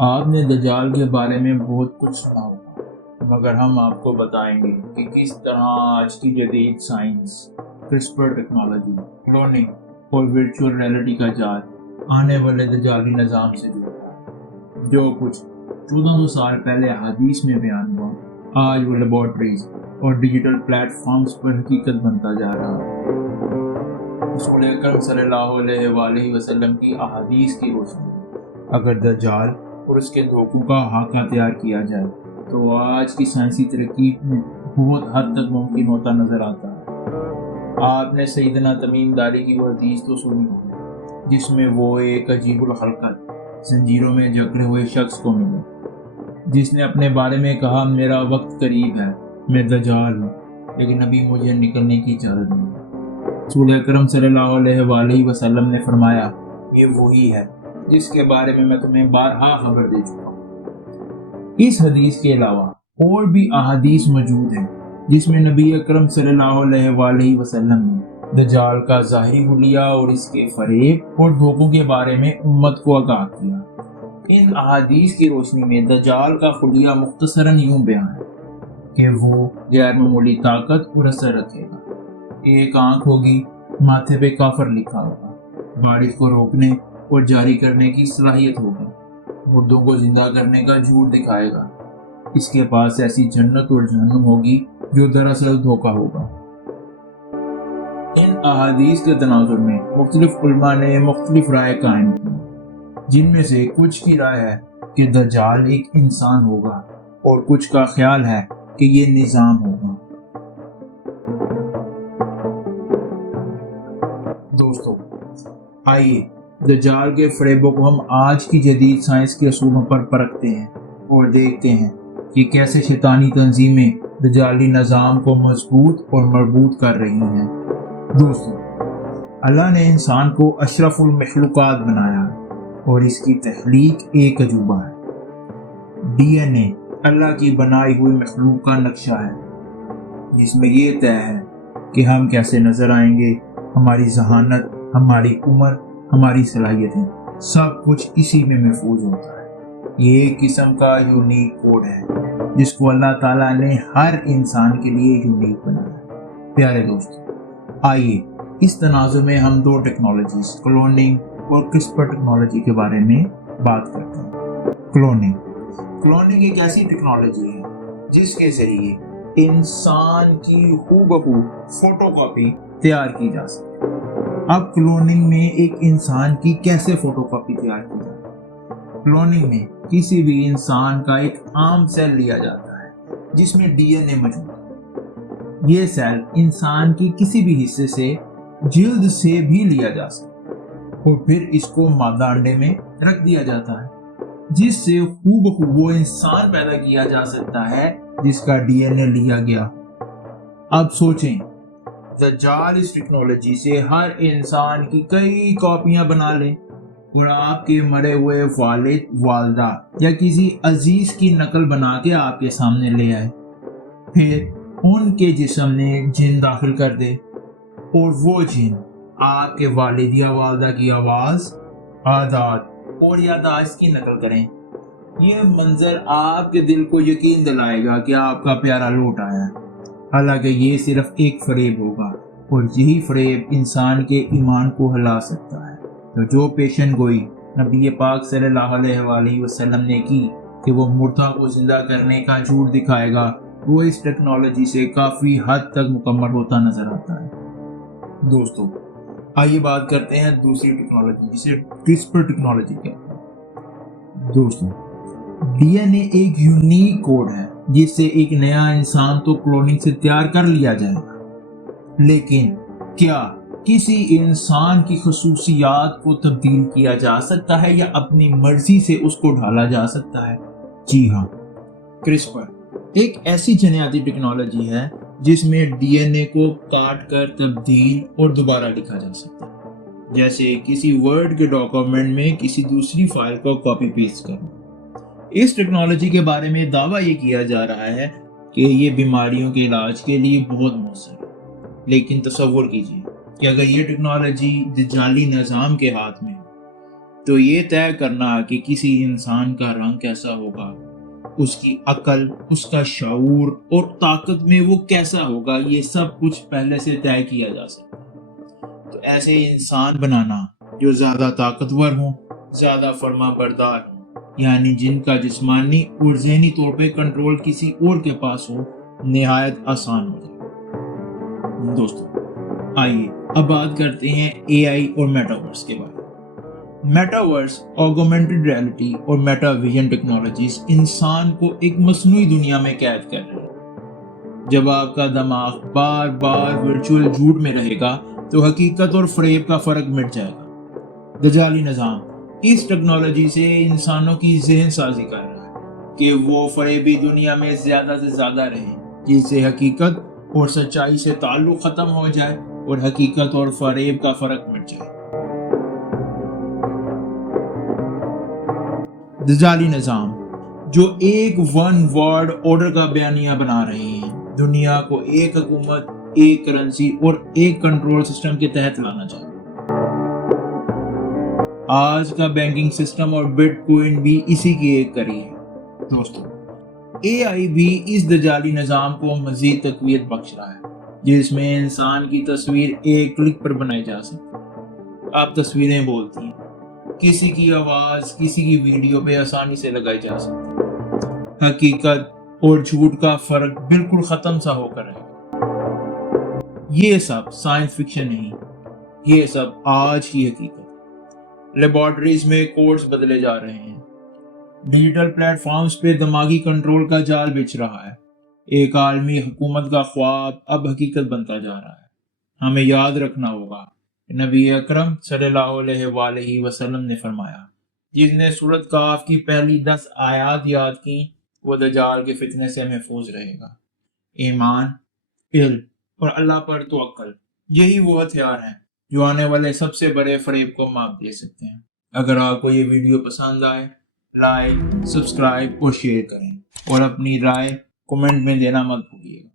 آپ نے دجال کے بارے میں بہت کچھ سنا ہوگا، مگر ہم آپ کو بتائیں گے کہ کس طرح آج کی جدید سائنس، کرسپر ٹیکنالوجی، کلوننگ اور ورچوئل ریئلٹی کا جال آنے والے دجالی نظام سے جڑتا ہے۔ جو کچھ 1400 سال پہلے احادیث میں بیان ہوا، آج وہ لیبارٹریز اور ڈیجیٹل پلیٹ فارمز پر حقیقت بنتا جا رہا ہے۔ رسول اکرم صلی اللہ علیہ وآلہ وسلم کی احادیث کی روشنی میں اگر دجال اور اس کے دھوکوں کا خاکہ تیار کیا جائے تو آج کی سائنسی ترقی میں بہت حد تک ممکن ہوتا نظر آتا ہے۔ آپ نے سیدنا تمیم داری کی وہ حدیث تو سنی ہوگی جس میں وہ ایک عجیب الخلقت زنجیروں میں جکڑے ہوئے شخص کو ملے، جس نے اپنے بارے میں کہا میرا وقت قریب ہے، میں دجال ہوں، لیکن ابھی مجھے نکلنے کی اجازت نہیں۔ رسول اکرم صلی اللہ علیہ وآلہ وسلم نے فرمایا یہ وہی ہے جس کے بارے میں میں تمہیں بارہا خبر دے چکا ہوں۔ اس حدیث کے علاوہ اور بھی احادیث موجود ہیں جس میں نبی اکرم صلی اللہ علیہ وآلہ وسلم نے دجال کا ظاہری حلیہ اور اس کے فریب اور دھوکوں کے بارے میں امت کو آگاہ کیا۔ ان احادیث کی روشنی میں دجال کا حلیہ مختصراً یوں بیان ہے کہ وہ غیر معمولی طاقت اور اثر رکھے گا۔ ایک آنکھ ہوگی، ماتھے پہ کافر لکھا ہوگا، بارش کو روکنے اور جاری کرنے کی صلاحیت ہوگی، مردوں کو زندہ کرنے کا جھوٹ دکھائے گا۔ اس کے پاس ایسی جنت اور جہنم ہوگی جو دراصل دھوکہ ہوگا۔ ان احادیث کے تناظر میں مختلف علماء نے مختلف رائے قائم کی، جن میں سے کچھ کی رائے ہے کہ دجال ایک انسان ہوگا اور کچھ کا خیال ہے کہ یہ نظام ہوگا۔ دوستو، آئیے دجال کے فریبوں کو ہم آج کی جدید سائنس کے اصولوں پر پرکھتے ہیں اور دیکھتے ہیں کہ کیسے شیطانی تنظیمیں دجالی نظام کو مضبوط اور مربوط کر رہی ہیں۔ دوستو، اللہ نے انسان کو اشرف المخلوقات بنایا ہے اور اس کی تخلیق ایک عجوبہ ہے۔ ڈی این اے اللہ کی بنائی ہوئی مخلوق کا نقشہ ہے جس میں یہ طے ہے کہ ہم کیسے نظر آئیں گے، ہماری ذہانت، ہماری عمر، ہماری صلاحیتیں، سب کچھ اسی میں محفوظ ہوتا ہے۔ یہ ایک قسم کا یونیک کوڈ ہے جس کو اللہ تعالیٰ نے ہر انسان کے لیے یونیک بنایا ہے۔ پیارے دوستو، آئیے اس تناظر میں ہم دو ٹیکنالوجیز، کلوننگ اور کرسپر ٹیکنالوجی کے بارے میں بات کرتے ہیں۔ کلوننگ ایک ایسی ٹیکنالوجی ہے جس کے ذریعے انسان کی ہو فوٹو کاپی تیار کی جا سکتی ہے۔ اب کلوننگ میں ایک انسان کی کیسے فوٹو کاپی تیار کی جائے؟ کلوننگ میں کسی بھی انسان کا ایک عام سیل لیا جاتا ہے جس میں ڈی این اے موجود ہے۔ یہ سیل انسان کی کسی بھی حصے سے، جلد سے بھی لیا جا سکتا ہے اور پھر اس کو مادہ انڈے میں رکھ دیا جاتا ہے، جس سے وہ انسان پیدا کیا جا سکتا ہے جس کا ڈی این اے لیا گیا۔ اب سوچیں، دجال اس ٹیکنالوجی سے ہر انسان کی کئی کاپیاں بنا لے اور آپ کے مرے ہوئے والد، والدہ یا کسی عزیز کی نقل بنا کے آپ کے سامنے لے آئے، پھر ان کے جسم میں جن داخل کر دے اور وہ جن آپ کے والد یا والدہ کی آواز، عادات اور یادداشت کی نقل کریں۔ یہ منظر آپ کے دل کو یقین دلائے گا کہ آپ کا پیارا لوٹ آیا ہے، حالانکہ یہ صرف ایک فریب ہوگا اور یہی فریب انسان کے ایمان کو ہلا سکتا ہے۔ تو جو پیشن گوئی نبی پاک صلی اللہ علیہ وآلہ وسلم نے کی کہ وہ مردہ کو زندہ کرنے کا جھوٹ دکھائے گا، وہ اس ٹیکنالوجی سے کافی حد تک مکمل ہوتا نظر آتا ہے۔ دوستو، آئیے بات کرتے ہیں دوسری ٹیکنالوجی جسے کرسپر ٹیکنالوجی کہتے ہیں۔ دوستو، ڈی این اے ایک یونیک کوڈ ہے جس سے ایک نیا انسان تو کلوننگ سے تیار کر لیا جائے گا، لیکن کیا کسی انسان کی خصوصیات کو تبدیل کیا جا سکتا ہے یا اپنی مرضی سے اس کو ڈھالا جا سکتا ہے؟ جی ہاں، کرسپر ایک ایسی جینیاتی ٹیکنالوجی ہے جس میں ڈی این اے کو کاٹ کر تبدیل اور دوبارہ لکھا جا سکتا ہے، جیسے کسی ورڈ کے ڈاکومنٹ میں کسی دوسری فائل کو کاپی پیسٹ کرنا۔ اس ٹیکنالوجی کے بارے میں دعویٰ یہ کیا جا رہا ہے کہ یہ بیماریوں کے علاج کے لیے بہت مؤثر ہے، لیکن تصور کیجیے کہ اگر یہ ٹیکنالوجی دجالی نظام کے ہاتھ میں ہو تو یہ طے کرنا کہ کسی انسان کا رنگ کیسا ہوگا، اس کی عقل، اس کا شعور اور طاقت میں وہ کیسا ہوگا، یہ سب کچھ پہلے سے طے کیا جا سکتا ہے۔ تو ایسے انسان بنانا جو زیادہ طاقتور ہوں، زیادہ فرما بردار ہوں، یعنی جن کا جسمانی اور ذہنی طور پہ کنٹرول کسی اور کے پاس ہو، نہایت آسان ہو جائے۔ دوستو آئیے اب بات کرتے ہیں اے آئی اور میٹاورس کے بارے میں۔ میٹاورس، آگمنٹڈ ریئلٹی اور میٹا ویژن ٹیکنالوجیز انسان کو ایک مصنوعی دنیا میں قید کر رہی ہیں۔ جب آپ کا دماغ بار بار ورچوئل جھوٹ میں رہے گا تو حقیقت اور فریب کا فرق مٹ جائے گا۔ دجالی نظام اس ٹیکنالوجی سے انسانوں کی ذہن سازی کر رہا ہے کہ وہ فریبی دنیا میں زیادہ سے زیادہ رہیں، جس سے حقیقت اور سچائی سے تعلق ختم ہو جائے اور حقیقت اور فریب کا فرق مٹ جائے۔ دجالی نظام جو ایک ون ورلڈ آرڈر کا بیانیہ بنا رہے ہیں، دنیا کو ایک حکومت، ایک کرنسی اور ایک کنٹرول سسٹم کے تحت لانا چاہتے ہیں۔ آج کا بینکنگ سسٹم اور بٹ کوئن بھی اسی کی ایک کڑی ہے۔ دوستو اے آئی بھی اس دجالی نظام کو مزید تقویت بخش رہا ہے، جس میں انسان کی تصویر ایک کلک پر بنائی جا سکتی ہے۔ آپ تصویریں بولتی ہیں، کسی کی آواز، کسی کی ویڈیو پہ آسانی سے لگائی جا سکتی ہے۔ حقیقت اور جھوٹ کا فرق بالکل ختم سا ہو کر رہے گا۔ یہ سب سائنس فکشن نہیں، یہ سب آج کی حقیقت ہے۔ لیبارٹریز میں کوڈز بدلے جا رہے ہیں، ڈیجیٹل پلیٹ فارمز پہ دماغی کنٹرول کا جال بچھ رہا ہے۔ ایک عالمی حکومت کا خواب اب حقیقت بنتا جا رہا ہے۔ ہمیں یاد رکھنا ہوگا کہ نبی اکرم صلی اللہ علیہ وآلہ وسلم نے فرمایا، جس نے سورۃ کاف کی پہلی 10 آیات یاد کی وہ دجال کے فتنے سے محفوظ رہے گا۔ ایمان، علم اور اللہ پر توکل، یہی وہ ہتھیار ہیں جو آنے والے سب سے بڑے فریب کو مات دے سکتے ہیں۔ اگر آپ کو یہ ویڈیو پسند آئے، لائک، سبسکرائب اور شیئر کریں، اور اپنی رائے کمنٹ میں دینا مت بھولیے گا۔